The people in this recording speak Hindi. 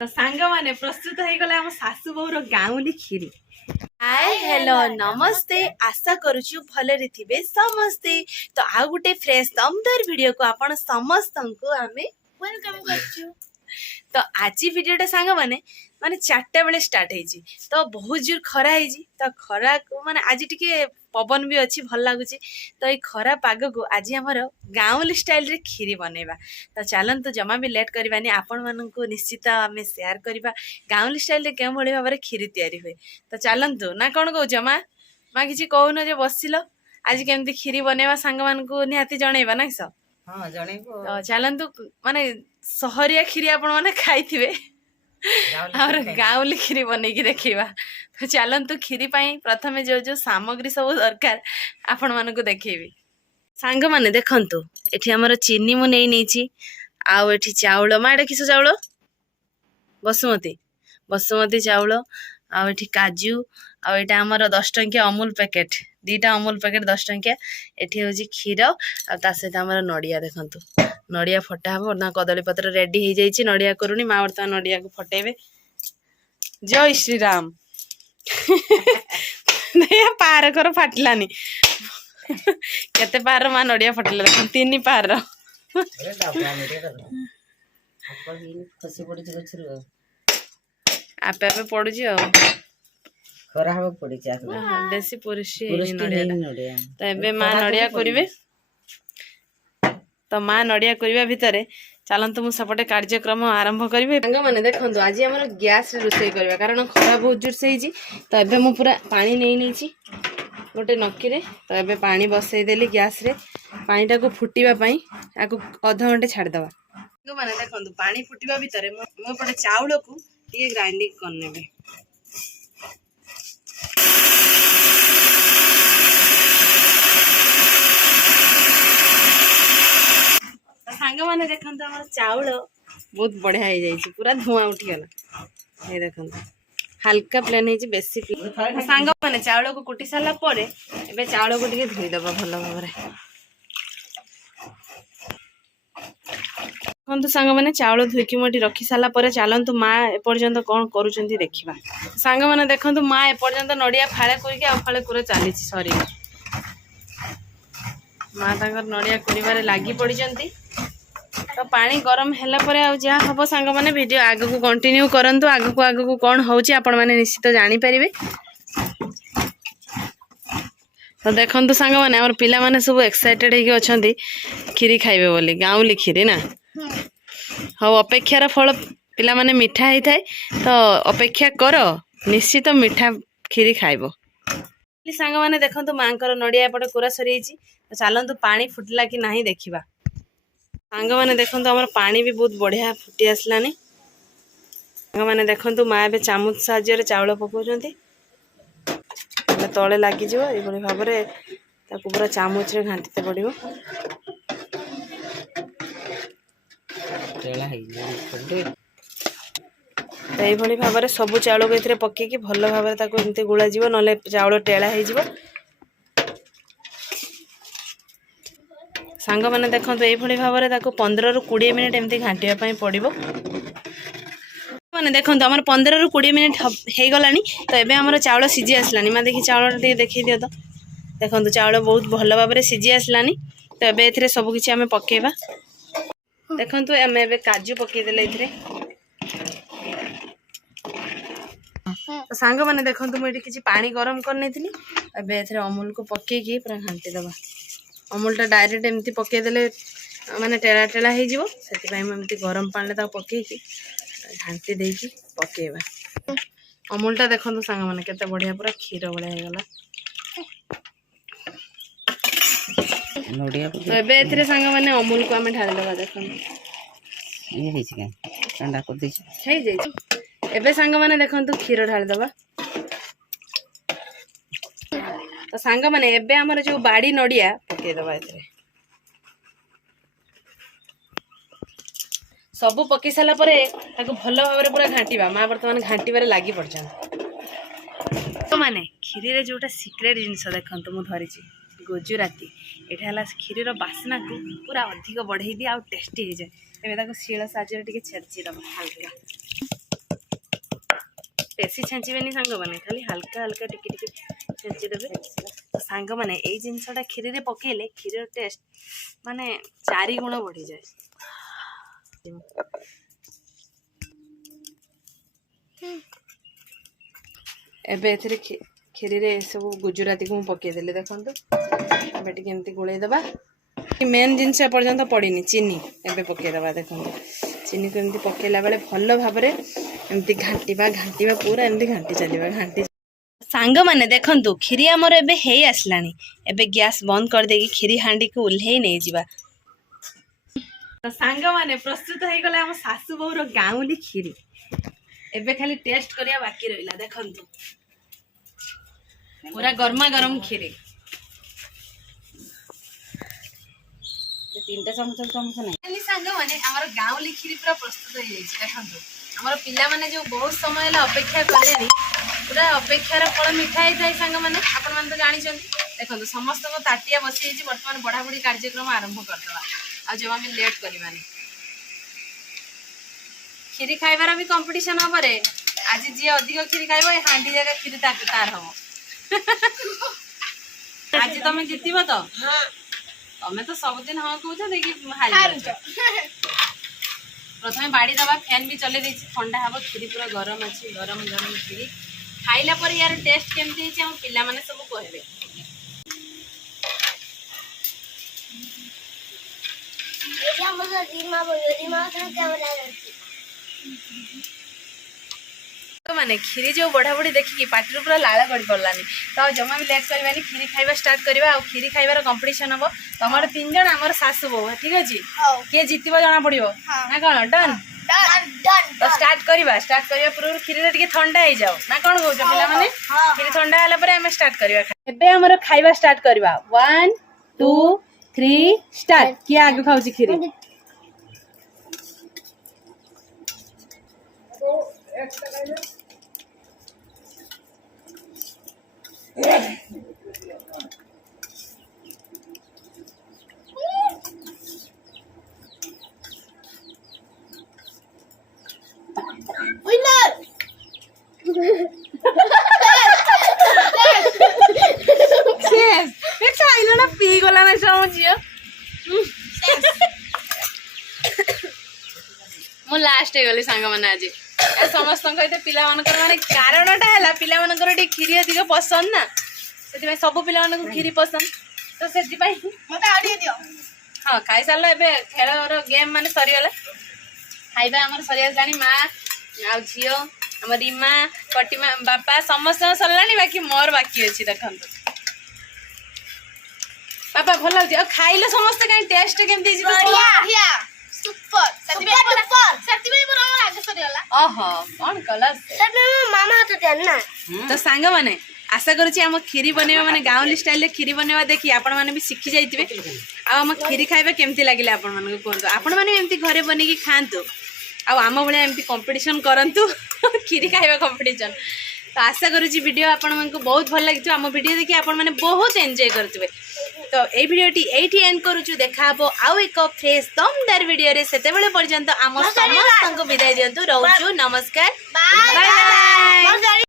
तो सांग माने प्रस्तुत हो गला हम सासु बहुर गाउली खीरी। हाय हेलो नमस्ते, आशा करूछु भले थिबे समस्ते। तो आ गुटे फ्रेश दमदार वीडियो को आपण समस्त को आमे वेलकम करछु। तो आज वीडियोटा सांग माने माने 4टा बेले स्टार्ट हेजी, तो बहुत जोर खरा हेजी। तो खरा को माने आज टिके पवन भी अच्छी भल लगुच। तो ये खरा पाग को आज आमर गाँवली स्टाइल रे खीरी बनैबा। तो चलतु जमा भी लेट करवानी, आपण मानू निश्चित आम सेयार करवा गाँवली स्टाइल रे केउ भली भाव खीरी तैयारी हुए। तो चलतु ना कौन कौच माँ किसी कहून जे बसिल आज केमती खीरी बनैबा सांग मानू निहाती जनैबा ना किस। तो चलतु माने सहरिया खीरी आपण माने खाइथिबे और गाँवली खीरी बनैकी देखा। तो चलतु खीरी पाई प्रथमे जो जो सामग्री सब दरकार आपण मानू देखेबी। सांग माने देखंतु एठी हमर चीनी मु नहीं आउ एठी चाउल मा एटा किस चाउल बसुमती बसुमती चाउल आउ एठी काजू आउ एटा हमर 10 टंकिया अमूल पैकेट 2टा अमूल पैकेट 10 टंकिया। एठी होजी क्षीर आ ता सहित हमर नडिया देखंतु नडिया फटा हबो ना कदली पत्र रेडी हो जाइछि। नडिया करूनी मा वर्तमान नडिया को फटेबे। जय श्री राम। नया पार कर फाटलानी केते पार मा नडिया फटला 3 पार आपे आपे पड़ुची खरा हवा पड़ी बेसी पुरुषी नडिया। तो एबे मा नडिया करिवे। तो माँ नडिया करबा भितरे चलतु मु सपटे कार्यक्रम आरंभ करिवे। सांग माने देखंतु आज हमर गैस रे रोसई करबा कारण खरा बहुत जोर से हिजी। तो एबे मु पूरा पानी नहीं छी गोटे नकी रे। तो एबे पानी बसई देली गैस रे। पानी टाको फुटीबा पई आको आधा घंटे छाड़ दवा। सांग माने देखंतु पानी फुटीबा भितरे मो पटे चाउल को टिके ग्राइंडिंग कर नेबे। सांग माने देखंतु हमर चाउल बहुत बढ़िया हो जाइए, पूरा धुआं उठीगला। ये देखंतु हल्का प्लेन है बेसी। सांग माने चाउल को कुटी सारा परे एबे चाउल को टिके धोई दबा भल भाव रे। देखंतु सांग माने चाउल धोइकी मोटी रखी सारा परे चलंतु माँ एपर्यंत कौन करूचंती देखिबा। सांग माने देखंतु माँ एपर्यंत नडिया फाळे करके आ फाळे कुरा चलीछि सॉरी। माँ तांकर नडिया करिबारे लागि पड़िचंती। तो पानी गरम हैला परे आ जा हबो सांग माने वीडियो आगु को कंटिन्यू करंतु। आगु को कोन होउची आपण माने निश्चित जानि परिबे। तो देखंतु सांग माने हमर पिला माने सब एक्साइटेड हे कि अछंती खीरी खाइबे बोली गाँवली खीरी ना। हो अपेक्षार फल पिला माने मिठा ही थाए। तो अपेक्षा कर निश्चित मीठा खीरी खाइबो। सांग माने देखंतु मांकर नडिया एपटे कुरा सरीची। तो चलंतु पानी फुटला कि नाही देखिबा। सांग माने देखंतु हमर पानी भी बहुत बढ़िया फुटी आसलानी। सांग माने देखंतु माँ ए चामच साहाय्य चाउल पकाउछंती तले लागि जिवो ए भली भाव रे ताकू पूरा चामच रे घांटीते पड़िबो। तो ये भली भाव रे सब चाउल को एथरे पकेकी भल भाव रे ताकू एमती गुळा जिवो नले चाउल टेळा हे जिवो। सांग माने देखंतु ए भली भाव रे ताकू 15 रु 20 मिनिट एमती घांटिया पई पड़िबो। माने देखंतु हमर 15 रु 20 मिनिट हे गलानी। तो एबे हमर चाउल सिझी आसलानी। मा देखि चाउल टे देखि दियो। तो देखंतु चाउल बहुत भल भाव रे सिझी आसलानी। तो एबे एथरे सब किछि हमें पकेबा। देखंतु हमें एबे काजू पके देले एथरे। तो सांग माने देखंतु म एठी किछि पानी गरम कर नेथिनी। एबे एथरे अमूल को पके की पूरा घांटी दबा। अमूल टा डायरेक्ट एमती पके देले माने टेड़ा टेड़ा हे जिवो। सेति पई म एमती गरम पानी ता पके की घांटी दे की पकेबा। अमूल टा देखंतु सांग माने केते बढ़िया पूरा खीर भले हे गला। नडिया तो एबे एथरे सांग माने अमूल को हमें ढाल दबा। देखंतु ये हेछि के ठंडा कर दै छी हे जाई। एबे सांग माने देखंतु खीर ढाल दबा। तो सांग माने एबे हमर जो बाड़ी नडिया पके दबा एथरे। सब पके साला परे ताको भल भाव रे पूरा घांटीबा। माँ वर्तमान घांटीबारे लागि पड़छन। तो माने खीरी रे जोटा सीक्रेट जिंस देखंतु मु धरिची गुजराती। एठा हला खीरी रो बासना को पूरा अधिक बढ़ाई दिए आ टेस्टी हो जाए। एबे ताको शिळ साहाय्य टिके छेदछि दबा हल्का। बेसी छेंचीबेनी सांग माने खाली हल्का हल्का टिके टिके छेंची देबे तो सांग माने एई जिंसटा खीरी रे पकेले खीर टेस्ट माने 4 गुण बढ़ी जाए। एबे एथरे खीरी रे सब गुजराती को पके देले देखंतु एबे टिके एमती गुळै दबा मेन जिनस पर्यंत पड़ीनी चीनी एबे पके दबा देखंतु चीनी को एमती पकेला बेले भल भाबरे एमती घांटीबा घांटीबा पूरा एमती घांटी चलीबा घांटी सांग माने देखंतु खीरी हमर एबे हेई आसलानी एबे गैस बंद कर देगी खीरी हांडी को उल्हेई नै जिबा। तो सांग माने प्रस्तुत हो गला हम सासु बहुर गाउली खीरी एबे खाली टेस्ट करिया बाकी रहिला देखंतु पूरा गरमा गरम खीरी 3टा चमच नहीं सांग माने हमर गाउली खीरी पूरा प्रस्तुत हो जाई देखंतु हमर पिला माने जो बहुत समय ला अपेक्षा करलेनी पूरा अपेक्षार फल मिठा होता सांग मैंने आपण मैंने तो जानी देखो समस्त को ताटिया बसी बर्तमान बढ़ा बढ़ी कार्यक्रम आरंभ करदे आ जब आम लेट करवानी खीरी खाइबार भी कंपटीशन हम आज जी अधिक खीरी खाइब हांडी जगह खीरी तार हम आज तुम जीतब तो तुम तो सबुदिन हाँ कौच देखिए प्रथम बाड़ी दबा फैन भी चले दी ठंडा हम खीरी पूरा गरम अच्छी गरम गरम खीरी खाइला पर यार टेस्ट केमती है हम पिला माने सब कहबे। तो माने खीरी जो बढ़ा बढ़ी देखिए पार्टी पूरा लाल गड़ी पड़लानी तो जमा भी लेट करवानी खीरी खाइबा स्टार्ट करवा आ खीरी खाइबार कंपटीशन हम तुम 3 जन आमर सासु बहु ठीक अच्छे किए जीतब जना पड़ो ना कौन डन तो स्टार्ट करवा पूर्व खीरी रे ठंडा हो जाओ ना कौन कौच पिला माने खीरी ठंडा होला पर हमें स्टार्ट करवा एबे हमर खाइबा स्टार्ट करवा 1 2 3 स्टार्ट किए आगे खाऊची खीरी पी गला ना झील मु लास्ट गली सांग मैंने आज समस्त पिला माने कारणटा है पिला मानकर खीरी अधिक पसंद ना से सब पिला खीरी पसंद तो से हाँ खाई सारा ए खेल गेम मान सरीगला खाइबा आम सर जानी माँ आ झी आम रीमा कटिमा बापा समस्त सरला बाकी मोर बाकी अच्छी देखो बापा भल लगे खाइले समस्त कहीं टेस्ट केमती तो सांग माने आशा करुच्ची आम खीरी बनवा माने गाँवली स्टाइल खीरी बनवा देखी आपण मैंने भी शिखी जाइए आम खीरी खाइबा केमती लगे आपण मन कहतु आपण मैंने एमती घरे बनिकी खातु आम भाया एमती कंपटीशन करंतु खीरी खाइबा कंपटीशन तो आशा करुच्ची वीडियो आपण मन को बहुत भल लगी आम वीडियो देखिए आपण मैंने बहुत एंजॉय करते तो ये वीडियोटी एठी एंड करूछु देखा हबो आउ एक फ्रेश दमदार वीडियो रे सेते बेले पर्यंत आम समस्त को विदाई दियंतु रहउछु नमस्कार बाय बाय।